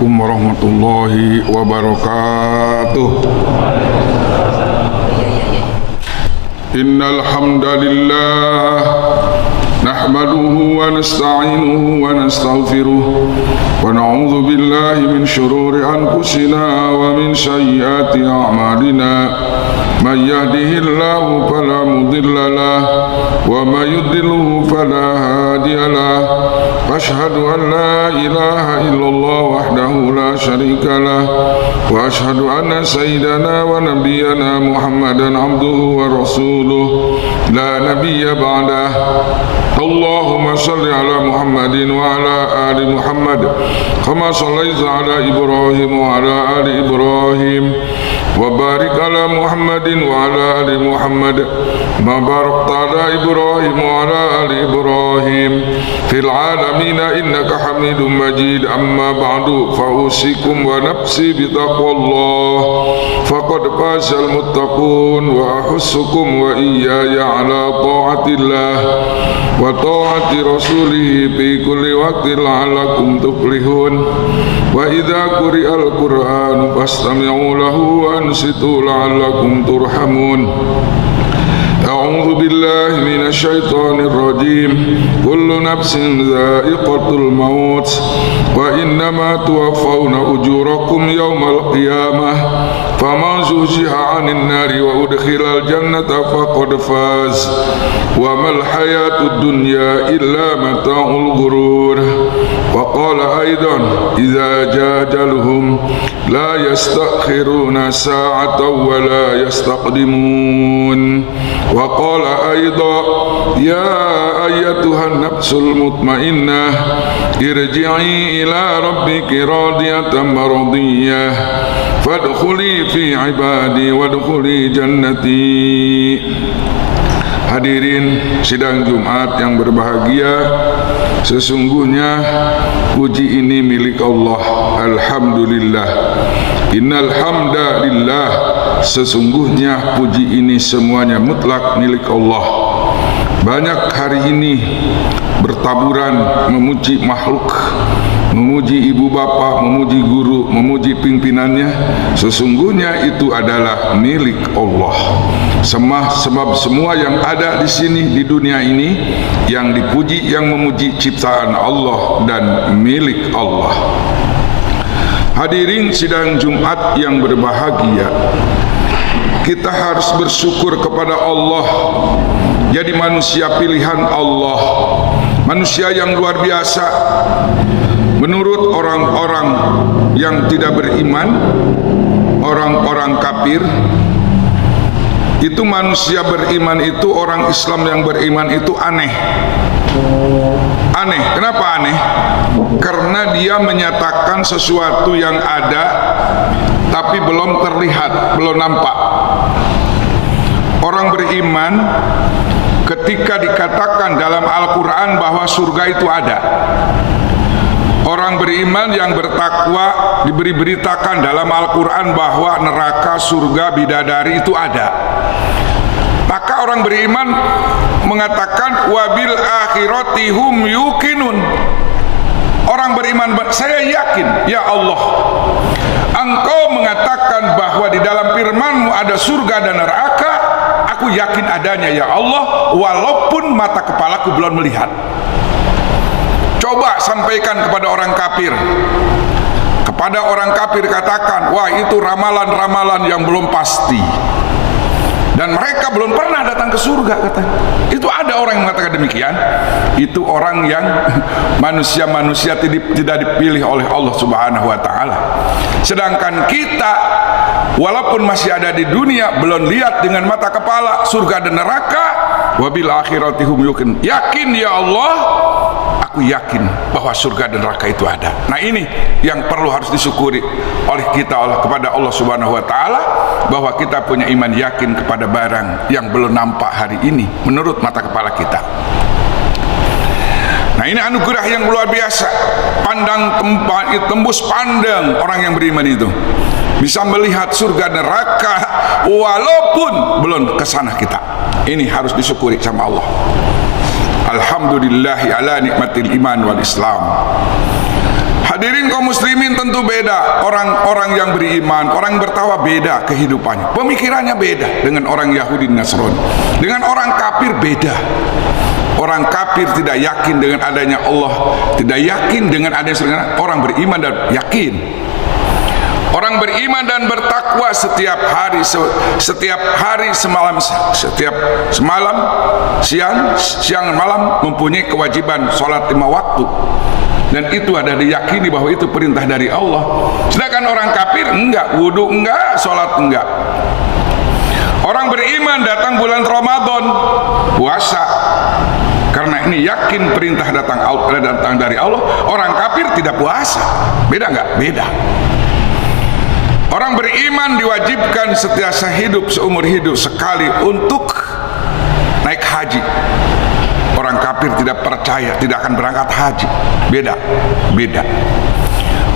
Assalamualaikum warahmatullahi wabarakatuh. Innal hamdalillah nahmaduhu wa nasta'inuhu wa nastaghfiruh wa na'udzu billahi min shururi anfusina wa min sayyiati a'malina. May yahdihillahu fala mudilla lahu wa may yudlilhu fala hadiya lahu. Ashhadu an la ilaha illallah wahdahu la syarika lah wa ashhadu anna sayyidana wa nabiyyana Muhammadan abduhu wa rasuluh la nabiyya ba'dah. Allahumma salli ala Muhammadin wa ala ali Muhammad kama sallaita ala Ibrahim wa ala ali Ibrahim wa barik ala Muhammadin wa ala ali Muhammad ma barakta ala Ibrahim wa ala ali Ibrahim fil alamin innaka Hamidum Majid. Amma ba'du, fa usikum wa nafsi bi taqwallah faqad fazal muttaqun wa ahussukum wa iyaya ala ta'atillah wa ta'ati rasulih fi kulli waqtin la'allakum tuflihun. Wa idza quri'al Qur'an fastami'u lahu wa ansitu la'allakum turhamun. A'udzu billahi minasy syaithanir rajim. Kullu nafsin dha'iqatul maut wa innama tuwaffawna ujurakum yawmal qiyamah. Faman zuhziha 'anil nari wa udkhilal jannata faqad faz. Wa mal hayatud dunya illa mata'ul ghurur. Wa qala aidan idza jajalhum la yastakhiruna sa'atan wa la yastaqdimun. Wa qala aidan ya ayyatuhan nafsul mutmainnah irji'i ila rabbiki radiyatan mardiyah fadkhuli fi ibadi wadkhuli jannati. Hadirin sidang Jumat yang berbahagia, sesungguhnya puji ini milik Allah. Alhamdulillah. Innal hamdalillah, sesungguhnya puji ini semuanya mutlak milik Allah. Banyak hari ini bertaburan memuji makhluk, memuji ibu bapa, memuji guru, memuji pimpinannya. Sesungguhnya itu adalah milik Allah. Sebab semua yang ada di sini di dunia ini yang dipuji, yang memuji ciptaan Allah dan milik Allah. Hadirin sidang Jumat yang berbahagia, kita harus bersyukur kepada Allah. Jadi manusia pilihan Allah, manusia yang luar biasa. Menurut orang-orang yang tidak beriman, orang-orang kafir, itu manusia beriman itu, orang Islam yang beriman itu aneh. Aneh, kenapa aneh? Karena dia menyatakan sesuatu yang ada tapi belum terlihat, belum nampak. Orang beriman ketika dikatakan dalam Al-Quran bahwa surga itu ada. Orang beriman yang bertakwa diberi beritakan dalam Al-Quran bahwa neraka, surga, bidadari itu ada. Maka orang beriman mengatakan wabil akhirati hum yuqinun. Orang beriman, saya yakin ya Allah, Engkau mengatakan bahwa di dalam firman-Mu ada surga dan neraka. Aku yakin adanya ya Allah, walaupun mata kepalaku belum melihat. Coba sampaikan kepada orang kafir. Kepada orang kafir katakan, wah itu ramalan-ramalan yang belum pasti. Dan mereka belum pernah datang ke surga, katanya. Itu ada orang yang mengatakan demikian. Itu orang yang manusia-manusia tidak dipilih oleh Allah Subhanahu wa taala. Sedangkan kita walaupun masih ada di dunia belum lihat dengan mata kepala surga dan neraka. Wabil akhirati hum yuqin. Yakin ya Allah, aku yakin bahwa surga dan neraka itu ada. Nah ini yang perlu harus disyukuri oleh kita kepada Allah Subhanahu wa taala, bahwa kita punya iman yakin kepada barang yang belum nampak hari ini menurut mata kepala kita. Nah ini anugerah yang luar biasa. Tembus pandang orang yang beriman itu bisa melihat surga neraka walaupun belum kesana kita. Ini harus disyukuri sama Allah. Alhamdulillahi ala nikmatil iman wal islam. Hadirin kaum muslimin, tentu beda. Orang-orang yang beriman, orang bertakwa beda kehidupannya, pemikirannya beda dengan orang Yahudi Nasrani. Dengan orang kafir beda. Orang kafir tidak yakin dengan adanya Allah, tidak yakin dengan adanya surga. Orang beriman dan yakin. Orang beriman dan bertakwa setiap hari semalam, siang malam mempunyai kewajiban sholat 5 waktu. Dan itu ada diyakini bahwa itu perintah dari Allah. Sedangkan orang kafir enggak, wudu enggak, sholat enggak. Orang beriman datang bulan Ramadan, puasa. Karena ini yakin perintah datang dari Allah. Orang kafir tidak puasa. Beda enggak? Beda. Orang beriman diwajibkan setiap seumur hidup sekali untuk naik haji. Orang kafir tidak percaya, tidak akan berangkat haji. Beda.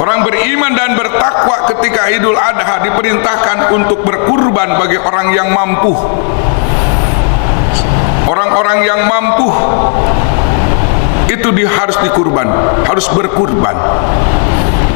Orang beriman dan bertakwa ketika Idul Adha diperintahkan untuk berkurban bagi orang yang mampu. Orang-orang yang mampu itu harus dikurban, harus berkurban.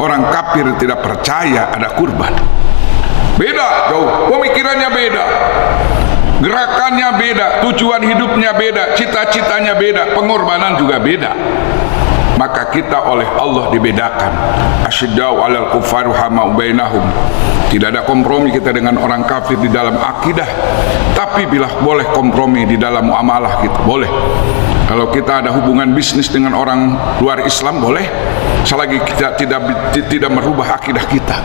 Orang kafir tidak percaya ada kurban. Beda jauh, pemikirannya beda, gerakannya beda, tujuan hidupnya beda, cita-citanya beda, pengorbanan juga beda. Maka kita oleh Allah dibedakan. Asyiddau 'alal kuffari rahamau bainahum. Tidak ada kompromi kita dengan orang kafir di dalam akidah, tapi bila boleh kompromi di dalam muamalah kita boleh. Kalau kita ada hubungan bisnis dengan orang luar Islam boleh, selagi kita tidak merubah akidah kita.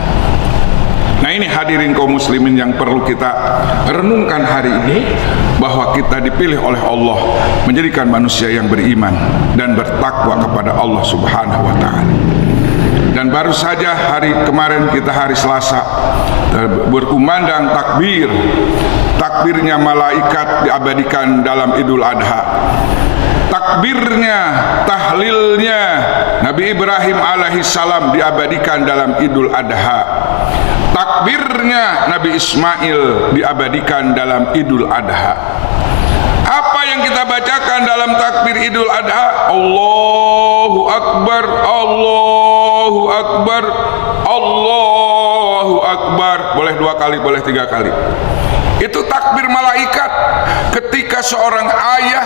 Nah, ini hadirin kaum muslimin yang perlu kita renungkan hari ini, bahwa kita dipilih oleh Allah menjadikan manusia yang beriman dan bertakwa kepada Allah Subhanahu wa taala. Dan baru saja hari kemarin kita hari Selasa berkumandang takbir. Takbirnya malaikat diabadikan dalam Idul Adha. Takbirnya, tahlilnya Nabi Ibrahim alaihissalam diabadikan dalam Idul Adha. Takbirnya Nabi Ismail diabadikan dalam Idul Adha. Apa yang kita bacakan dalam takbir Idul Adha? Allahu Akbar, Allahu Akbar, Allahu Akbar. Boleh 2 kali, boleh 3 kali. Itu takbir malaikat ketika seorang ayah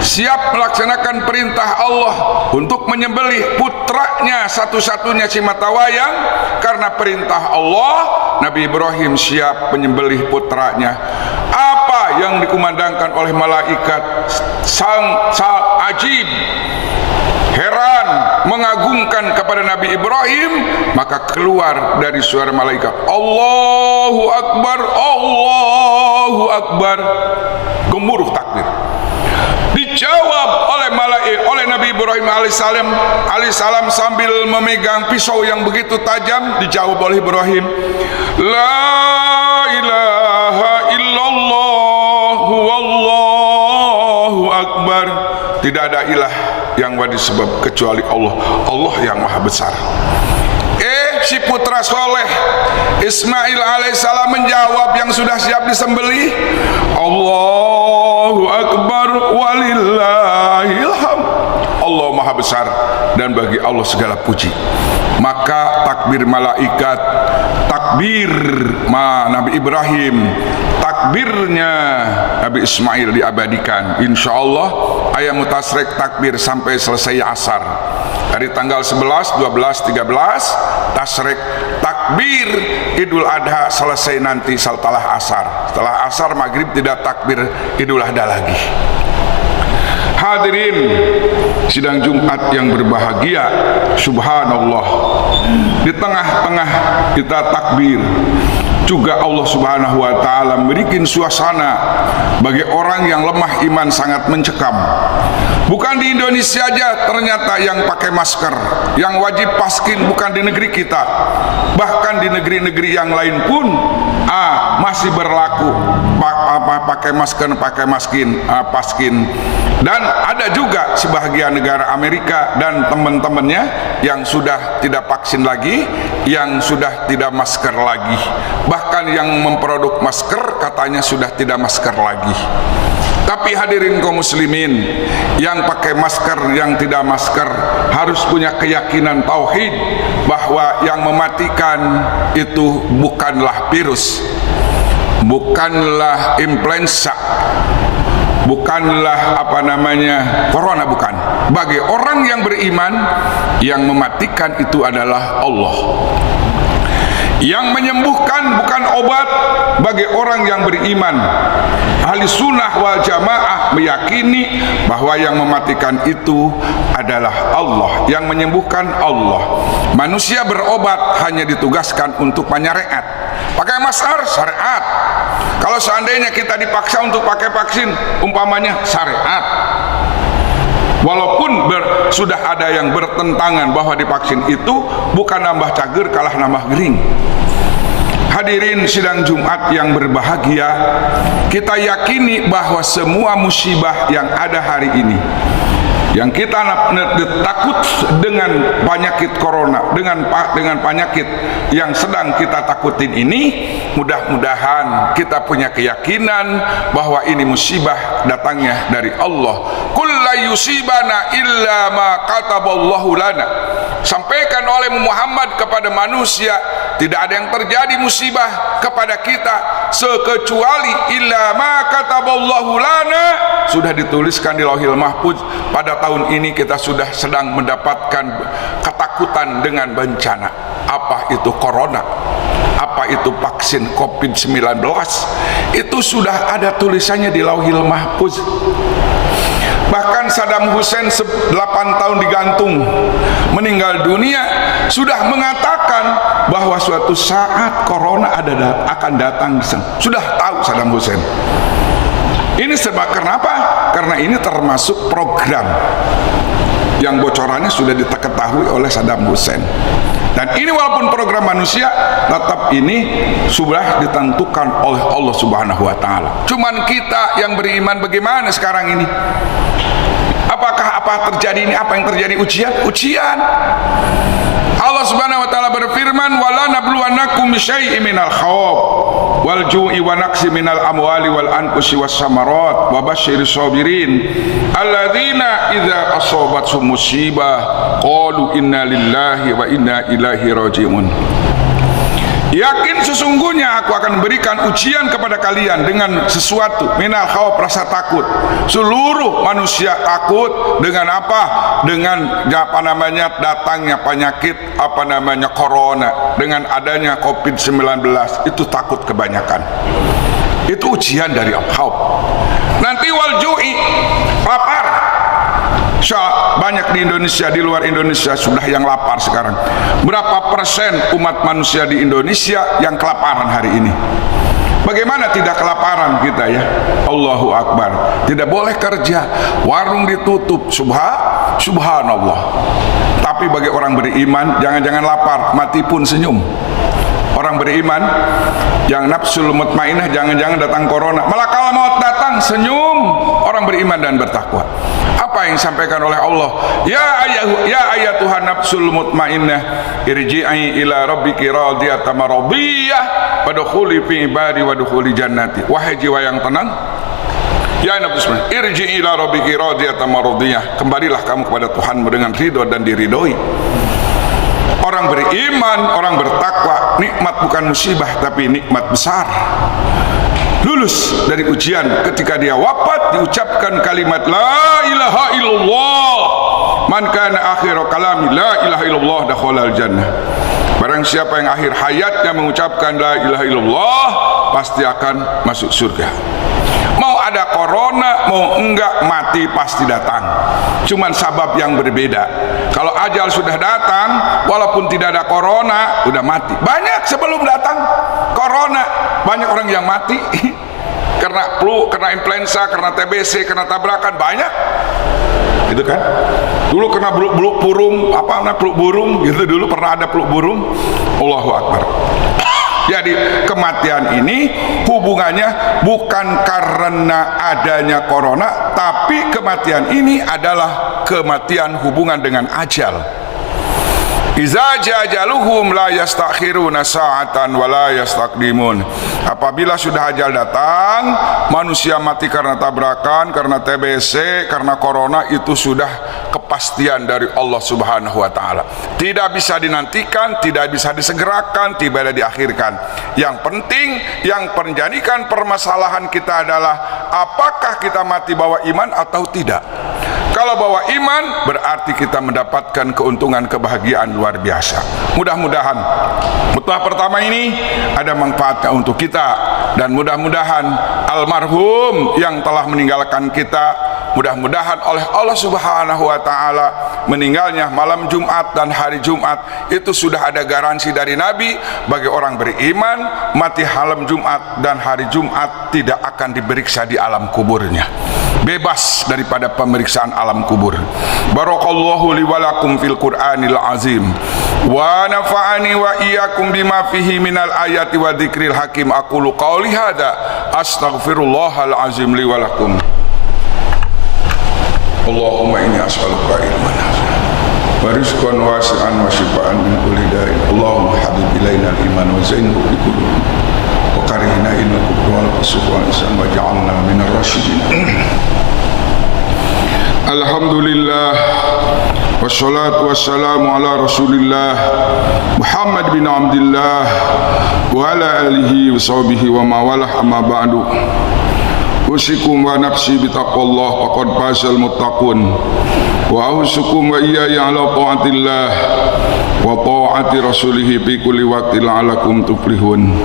siap melaksanakan perintah Allah untuk menyembelih putranya satu-satunya si Matawayang. Karena perintah Allah, Nabi Ibrahim siap menyembelih putranya. Apa yang dikumandangkan oleh malaikat? Sang ajib, heran, mengagungkan kepada Nabi Ibrahim. Maka keluar dari suara malaikat, Allahu Akbar, Allahu Akbar. Gemuruh takbir. Dijawab oleh Nabi Ibrahim alaihissalam sambil memegang pisau yang begitu tajam. Dijawab oleh Ibrahim, La ilaha illallah wallahu akbar. Tidak ada ilah yang disebab kecuali Allah. Allah yang maha besar. Si putra soleh Ismail alaihissalam menjawab yang sudah siap disembelih, Allahu Akbar walillahilham. Allah maha besar dan bagi Allah segala puji. Maka takbir malaikat, takbir Nabi Ibrahim, takbirnya Nabi Ismail diabadikan. InsyaAllah ayat mutasrek takbir sampai selesai asar. Dari tanggal 11, 12, 13 tasrek takbir Idul Adha selesai nanti setelah asar. Setelah asar maghrib tidak takbir Idul Adha lagi. Hadirin sidang Jumat yang berbahagia, subhanallah, di tengah-tengah kita takbir juga Allah Subhanahu wa taala memberikan suasana bagi orang yang lemah iman sangat mencekam. Bukan di Indonesia aja ternyata yang pakai masker, yang wajib paskin bukan di negeri kita. Bahkan di negeri-negeri yang lain pun masih berlaku pakai masker, paskin. Dan ada juga sebahagian negara Amerika dan teman-temannya yang sudah tidak vaksin lagi, yang sudah tidak masker lagi. Bahkan yang memproduk masker katanya sudah tidak masker lagi. Tapi hadirin kaum muslimin, yang pakai masker, yang tidak masker harus punya keyakinan tauhid bahwa yang mematikan itu bukanlah virus, bukanlah influenza, bukanlah corona, bukan. Bagi orang yang beriman, yang mematikan itu adalah Allah. Yang menyembuhkan bukan obat. Bagi orang yang beriman, ahli sunnah wal jamaah meyakini bahwa yang mematikan itu adalah Allah, yang menyembuhkan Allah. Manusia berobat hanya ditugaskan untuk menyariat. Pakai masker syariat. Kalau seandainya kita dipaksa untuk pakai vaksin, umpamanya syariat. Walaupun sudah ada yang bertentangan bahwa divaksin itu bukan nambah cager, kalah nambah gering. Hadirin sidang Jumat yang berbahagia, kita yakini bahwa semua musibah yang ada hari ini, yang kita takut dengan penyakit corona, dengan penyakit yang sedang kita takutin ini, mudah-mudahan kita punya keyakinan bahwa ini musibah datangnya dari Allah. Qul la yusibana illa ma kataballahu lana. Sampaikan oleh Muhammad kepada manusia, tidak ada yang terjadi musibah kepada kita sekecuali illa ma kataballahu lana, sudah dituliskan di Lauhil Mahfuz. Pada tahun ini kita sudah sedang mendapatkan ketakutan dengan bencana. Apa itu corona? Apa itu vaksin COVID-19? Itu sudah ada tulisannya di Lauhil Mahfuz. Bahkan Saddam Hussein 8 tahun digantung, meninggal dunia, sudah mengatakan bahwa suatu saat corona akan datang. Sudah tahu Saddam Hussein. Ini sebab kenapa? Karena ini termasuk program yang bocorannya sudah diketahui oleh Saddam Hussein. Dan ini walaupun program manusia, tetap ini sudah ditentukan oleh Allah Subhanahu wa Ta'ala. Cuman kita yang beriman bagaimana sekarang ini? Apakah apa terjadi ini? Apa yang terjadi? Ujian. Allah Subhanahu wa Ta'ala berfirman, wala nabluwannakum bisyai'in minal khawf wal ju'i wa naqsi minal amwali wal anfusi was samarat wa basyiris sabirin alladzina idza asabathum musibah qalu inna lillahi wa inna ilaihi raji'un. Yakin sesungguhnya aku akan berikan ujian kepada kalian dengan sesuatu, minal khawf, rasa takut. Seluruh manusia takut dengan apa? Dengan datangnya penyakit corona, dengan adanya COVID-19, itu takut kebanyakan. Itu ujian dari khawf. Nanti wal ju'i, lapar. Banyak di Indonesia, di luar Indonesia sudah yang lapar sekarang. Berapa persen umat manusia di Indonesia yang kelaparan hari ini? Bagaimana tidak kelaparan kita ya? Allahu Akbar. Tidak boleh kerja, warung ditutup, subhanallah. Tapi bagi orang beriman, jangan-jangan lapar, mati pun senyum. Orang beriman yang nafsul mutmainah, jangan-jangan datang corona, malah kalau maut datang senyum. Orang beriman dan bertakwa. Apa yang disampaikan oleh Allah? Ya ayatuhan nafsul mutmainnah irji'i ila rabbiki radiyatan maradiyah wadkhuli fi ibadi wadkhuli jannati. Wahai jiwa yang tenang, ya nafsu, irji'i ila rabbiki radiyatan maradiyah, kembalilah kamu kepada Tuhanmu dengan ridho dan diridhoi. Orang beriman, orang bertakwa, nikmat bukan musibah tapi nikmat besar. Lulus dari ujian ketika dia wafat, diucapkan kalimat la ilaha illallah. Man kana akhiru kalami la ilaha illallah dakhalal jannah. Barang siapa yang akhir hayatnya mengucapkan la ilaha illallah, pasti akan masuk surga. Mau ada corona, mau enggak, mati pasti datang. Cuman sabab yang berbeda. Kalau ajal sudah datang, walaupun tidak ada corona, udah mati. Banyak sebelum datang corona, banyak orang yang mati karena flu, karena influenza, karena TBC, karena tabrakan, banyak. Gitu kan? Dulu kena peluk burung, gitu dulu pernah ada peluk burung. Allahu Akbar. Jadi kematian ini hubungannya bukan karena adanya corona, tapi kematian ini adalah kematian hubungan dengan ajal. Iza jajaluhum la yastakhiruna sa'atan wa la yastaqdimun. Apabila sudah ajal datang, manusia mati karena tabrakan, karena TBC, karena corona, itu sudah kepastian dari Allah Subhanahu wa taala. Tidak bisa dinantikan, tidak bisa disegerakan, tidak diakhirkan. Yang penting, yang menjadikan permasalahan kita adalah apakah kita mati bawa iman atau tidak. Kalau bawa iman, berarti kita mendapatkan keuntungan, kebahagiaan luar biasa. Mudah-mudahan mutlah pertama ini ada manfaatnya untuk kita, dan mudah-mudahan almarhum yang telah meninggalkan kita, mudah-mudahan oleh Allah Subhanahu wa taala meninggalnya malam Jumat dan hari Jumat itu sudah ada garansi dari Nabi bagi orang beriman, mati malam Jumat dan hari Jumat tidak akan diperiksa di alam kuburnya, bebas daripada pemeriksaan alam kubur. Barakallahu li wa lakum fil Qur'anil azim wa nafa'ani wa iyyakum bima fihi minal ayati wa dzikril hakim. Aqulu qauli hadza astaghfirullahal azim li wa lakum. Allahumma inni as'aluka ilman nafi'an wa rizqan wasi'an wa shifaan min kulli da'in. Allahumma habib ilaina al-iman wa zainhu bi qulubina wa karihna ilal kufri wal fusuq wal isyan wa ja'alna minar rasyidin. Alhamdulillah wassalatu wassalamu ala Rasulillah Muhammad bin Abdullah wa ala alihi wa sahbihi wa mawalah, amma ba'du. Usikum wa nafsi bitaqwallah faqad fasal muttaqun wa ausukum wa iyaya ala ta'atillah wa ta'ati rasulih fi kulli waqtin la'alakum tuflihun.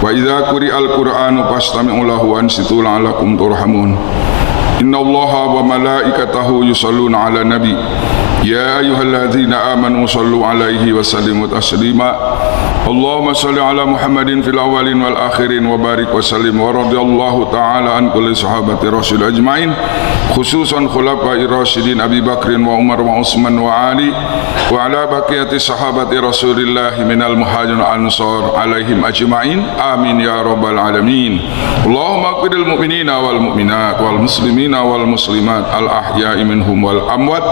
Wa idza quri'al qur'anu fastami'u lahu wa ansitu la'alakum turhamun. Innallaha wa malaikatahu yusalluna 'alan nabi ya ayyuhalladzina amanu sallu 'alaihi wa sallimu taslima. Allahumma salli ala Muhammadin fil awwalin wal akhirin wa barik wa sallim wa radhiyallahu ta'ala an kulli sahabati rasul ajmain, khususan khulafai rasyidin Abi Bakrin wa Umar wa Utsman wa Ali wa ala baqiyati sahabati Rasulillah minal muhajirin ansar alaihim ajmain, amin ya rabbal alamin. Allahumma qidil mu'minina wal mu'minat wal muslimina wal muslimat al ahya'i minhum wal amwat.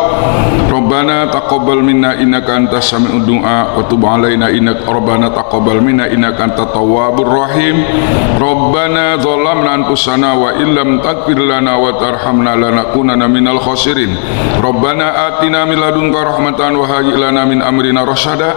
Rabbana taqabbal minna innaka antas sami'ud du'a wa tub alaina innaka rabbana taqabbal minna innaka antat tawwabur rahim. Rabbana zalamna anfusana wa illam taghfir lana wa tarhamna lanakunanna minal khasirin. Rabbana atina min ladunka rahmatan wa hayyi lana min amrina rasyada.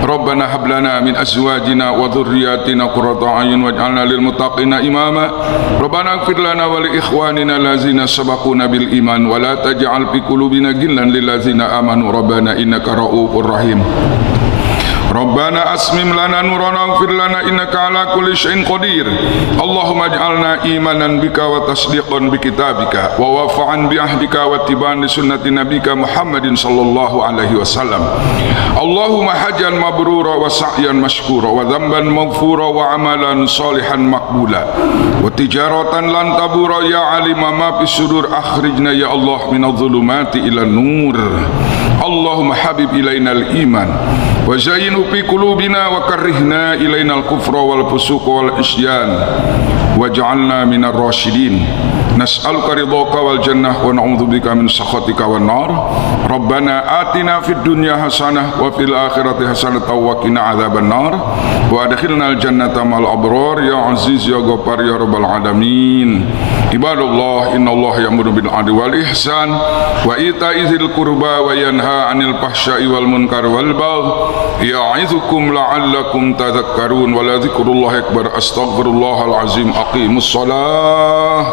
Rabbana hab lana min azwajina wa dhurriyyatina qurrata a'yun waj'alna lil muttaqina imama. Rabbana ighfir lana wa li ikhwanina allazina sabaquna bil iman wa la taj'al fi qulubina ghillan lil ladzina amanu rabbana innaka ra'ufur rahim. Rabbana asmim lana nurana waghfir lana innaka ala kulli syai'in qadir. Allahumma ij'alna imanan bika wa tasdiqan bi kitabika wa wafa'an bi ahdika wa tibaan li sunnati nabika Muhammadin sallallahu alaihi wasallam. Allahumma hajjan mabrura wa sa'yan mashkura wa dhanban maghfura wa amalan salihan maqbula wa tijaratan lan tabura ya alima ma fis sudur akhrijna ya Allah minadh-dhulumati ila nur. Allahumma habib ilaina al-iman wa zayyinhu fi qulubina wa karrihna ilaina al-kufra wal fusuq wal isyan waj'alna minar rasyidin. Nas'aluka ridhaka wal jannah wa na'udzubika min sakhatika wan nar. Rabbana atina fid dunya hasanah wa fil akhirati hasanah wa qina adzaban nar wa adkhilnal jannata mal abrar ya aziz ya ghaffar ya rabbal alamin. Ibadallah, innallaha ya'muru bil 'adli wal ihsan wa ita'i dzil qurba wa yanha 'anil fahsya'i wal munkar wal baghi ya'idzukum la'allakum tadhakkarun. Wa la dzikrullahi akbar. Astaghfirullahal azim. Aqimus shalah.